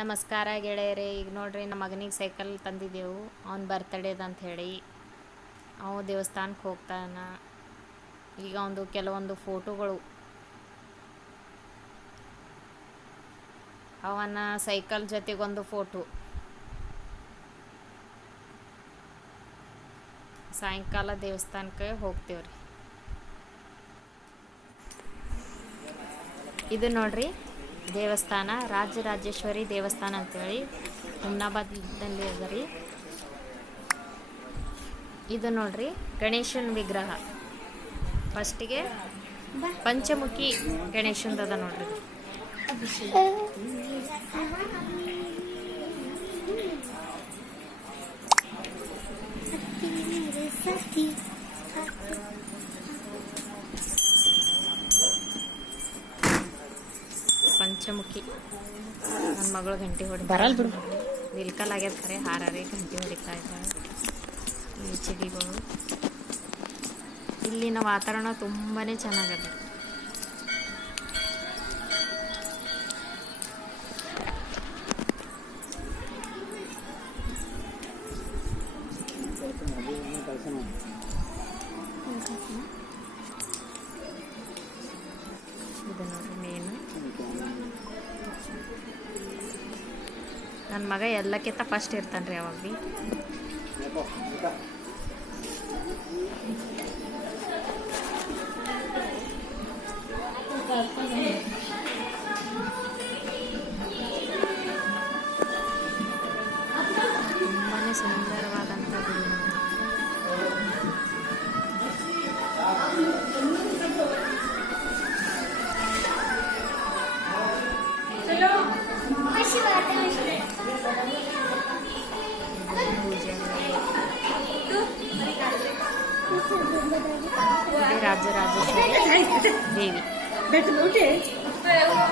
ನಮಸ್ಕಾರ ಗೆಳೆಯರೆ, ಈಗ ನೋಡ್ರಿ ನಮ್ಮ ಮಗನಿಗೆ ಸೈಕಲ್ ತಂದಿದ್ದೆವು. ಅವ್ನ ಬರ್ತಡೇದ ಹೇಳಿ ಅವ ದೇವಸ್ಥಾನಕ್ಕೆ ಹೋಗ್ತಾನ. ಈಗ ಒಂದು ಕೆಲವೊಂದು ಫೋಟೋಗಳು ಅವನ ಸೈಕಲ್ ಜೊತೆಗೊಂದು ಫೋಟೋ ಸಾಯಂಕಾಲ ದೇವಸ್ಥಾನಕ್ಕೆ ಹೋಗ್ತೇವ್ರಿ. ಇದು ನೋಡ್ರಿ ದೇವಸ್ಥಾನ, ರಾಜರಾಜೇಶ್ವರಿ ದೇವಸ್ಥಾನ ಅಂತೇಳಿ ಹುಮ್ನಾಬಾದ್ನಲ್ಲಿ ಅದ ರೀ. ಇದು ನೋಡ್ರಿ ಗಣೇಶನ ವಿಗ್ರಹ. ಫಸ್ಟಿಗೆ ಪಂಚಮುಖಿ ಗಣೇಶಂದದ ನೋಡ್ರಿ. ಪಂಚಮುಖಿ ನನ್ನ ಮಗಳು ಗಂಟೆ ಹೊಡಿ ಬರಲ್ಲ ಬಿಡು. ವಿಲ್ಕಲ್ ಆಗ್ಯದ ಖರೆ ಹಾರೇ ಗಂಟೆ ಹೊಡಿತಾ ಇದ್ದಾಳೆ. ಈ ಚಿಡಿಗಳು. ಇಲ್ಲಿನ ವಾತಾವರಣ ತುಂಬಾ ಚೆನ್ನಾಗದ. ನನ್ನ ಮಗ ಎಲ್ಲಕ್ಕಿಂತ ಫಸ್ಟ್ ಇರ್ತಾನೆ ರೀ ಅವಾಗ ಭೀ ತುಂಬಾ 对哦。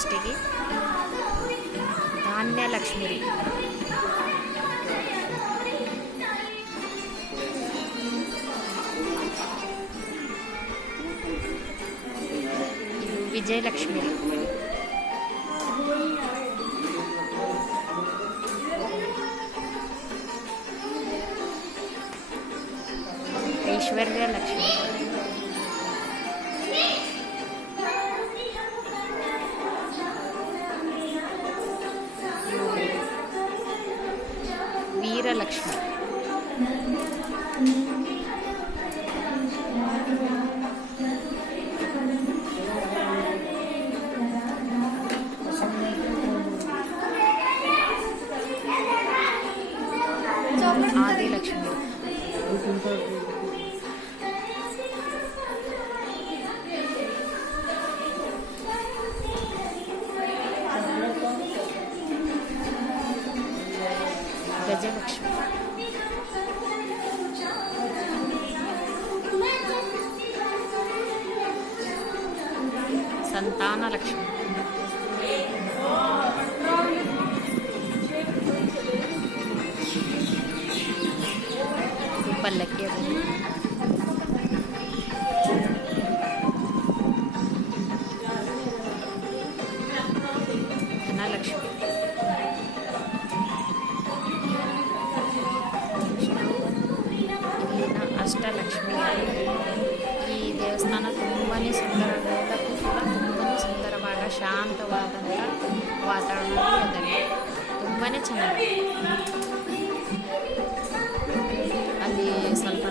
ಇದು ಫಸ್ಟಿಗೆ ಧಾನ್ಯ ಲಕ್ಷ್ಮಿ ರೀ లక్ష్మి సంతాన లక్ష్మి పల్లకి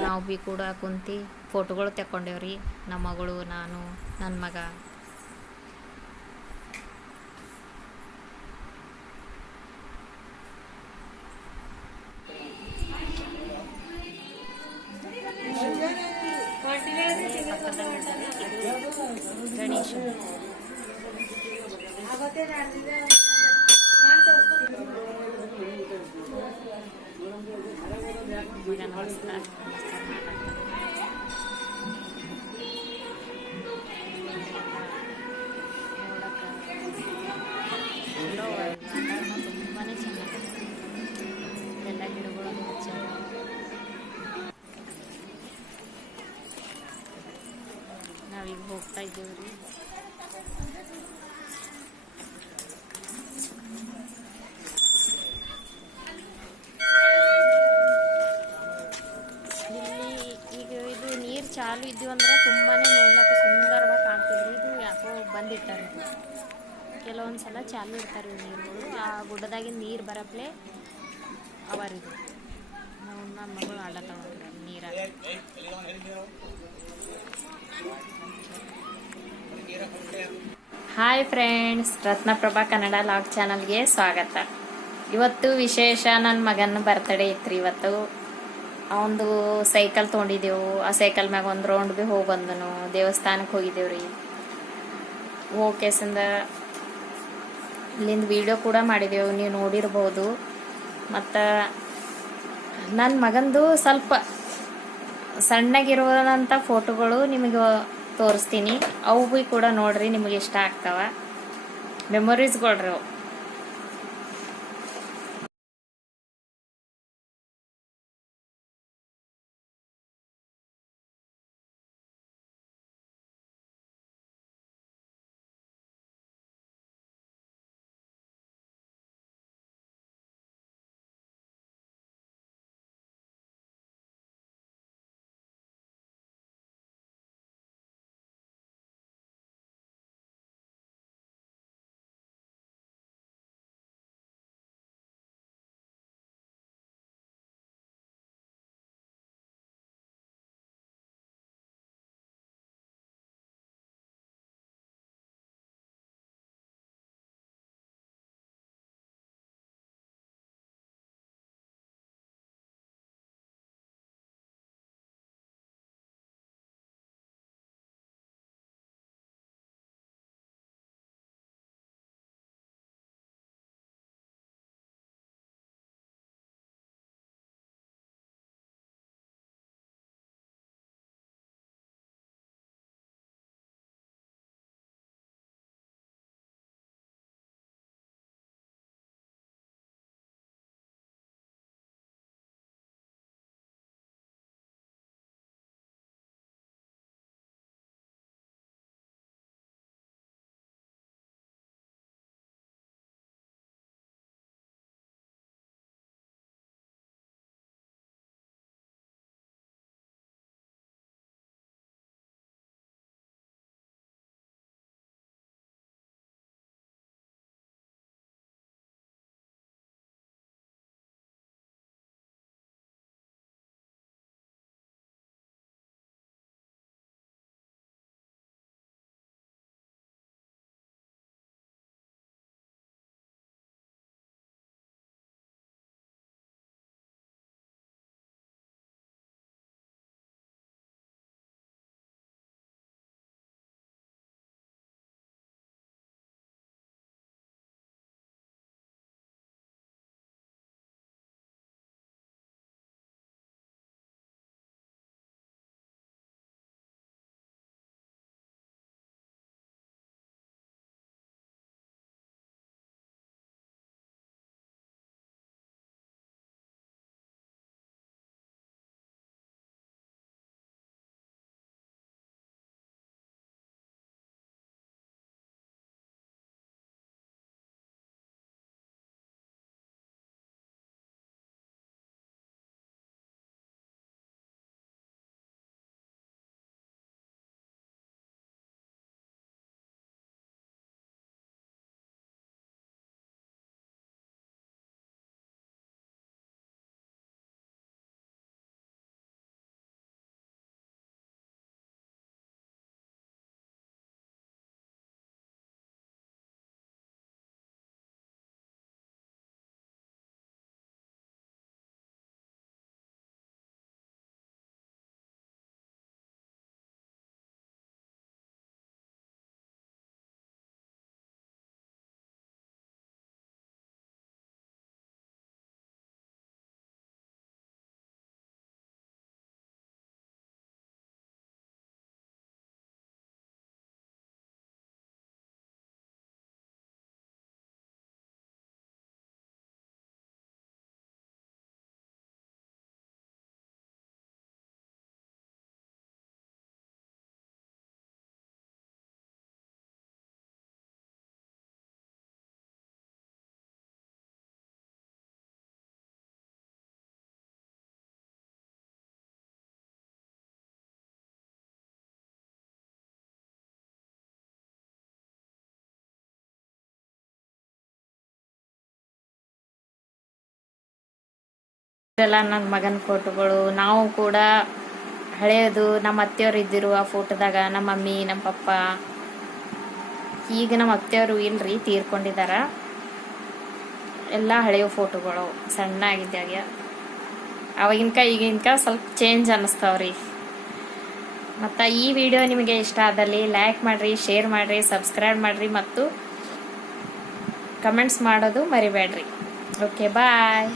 ನಾವು ಭೀ ಕೂಡ ಕುಂತು ಫೋಟೋಗಳು ತಗೊಂಡೇವ್ರಿ ನಮ್ಮ ಮಗಳು ನಾನು ನನ್ನ ಮಗ. ಗಣೇಶ. ಮಗ ನಮಸ್ಕಾರ ನಮಸ್ಕಾರ ತುಂಬಾನೇ ಚೆನ್ನಾಗಿದೆ ಎಲ್ಲ ಗಿಡಗಳು ಹಚ್ಚಾರ ನಾವೀಗ ಹೋಗ್ತಾ ಇದ್ದೀವಿ ರೀ ಇದು ಕೆಲವೊಂದು ಸಲ ಚಾಲು ಇರ್ತಾರೆ ಇವು ನೀರುಗಳು. ಆ ಗುಡ್ಡದಾಗಿನ ನೀರು ಬರಪ್ಲೆ ಅವರಿದು ನಾವು ನನ್ನ ಮಗಳು ಆಡತ್ತಾವ ನೀರ. Hi friends Ratnaprabha Kannada vlog ಚಾನಲ್ಗೆ ಸ್ವಾಗತ. ಇವತ್ತು ವಿಶೇಷ ನನ್ನ ಮಗನ ಬರ್ತಡೇ ಇತ್ತು ಇವತ್ತು. ಅವನದು ಸೈಕಲ್ ತೊಗೊಂಡಿದ್ದೆವು. ಆ ಸೈಕಲ್ ಮ್ಯಾಗ ಒಂದು ರೌಂಡ್ ಭೀ ಹೋಗಿ ಬಂದನು. ದೇವಸ್ಥಾನಕ್ಕೆ ಹೋಗಿದ್ದೇವು ಓಕೆಸಿಂದ ಇಲ್ಲಿಂದ ವಿಡಿಯೋ ಕೂಡ ಮಾಡಿದೆವು, ನೀವು ನೋಡಿರ್ಬೋದು. ಮತ್ತು ನನ್ನ ಮಗಂದು ಸ್ವಲ್ಪ ಸಣ್ಣಗಿರುವಂಥ ಫೋಟೋಗಳು ನಿಮಗೆ ತೋರಿಸ್ತೀನಿ. ಅವು ಕೂಡ ನೋಡ್ರಿ, ನಿಮಗೆ ಇಷ್ಟ ಆಗ್ತವೆ. ಮೆಮೊರೀಸ್ಗಳ್ರಿ ಅವು ಎಲ್ಲ ನನ್ನ ಮಗನ ಫೋಟೋಗಳು. ನಾವು ಕೂಡ ಹಳೆಯದು ನಮ್ಮ ಅತ್ತೆಯವರು ಇದ್ದಿರು ಆ ಫೋಟೋದಾಗ ನಮ್ಮ ಮಮ್ಮಿ, ನಮ್ಮ ಪಪ್ಪ ಈಗ ನಮ್ಮ ಅತ್ತೆಯವರು ಇಲ್ರಿ ತೀರ್ಕೊಂಡಿದ್ದಾರೆ ಎಲ್ಲ ಹಳೆಯ ಫೋಟೋಗಳು ಸಣ್ಣ ಆಗಿದ್ದಾಗ ಅವಾಗಿನ್ಕ, ಈಗಿನ್ಕ ಸ್ವಲ್ಪ ಚೇಂಜ್ ಅನ್ನಿಸ್ತಾವ್ರಿ ಮತ್ತು ಈ ವಿಡಿಯೋ ನಿಮಗೆ ಇಷ್ಟ ಆದಲ್ಲಿ ಲೈಕ್ ಮಾಡಿರಿ ಶೇರ್ ಮಾಡಿರಿ ಸಬ್ಸ್ಕ್ರೈಬ್ ಮಾಡಿರಿ ಮತ್ತು ಕಮೆಂಟ್ಸ್ ಮಾಡೋದು ಮರಿಬೇಡ್ರಿ. Okay bye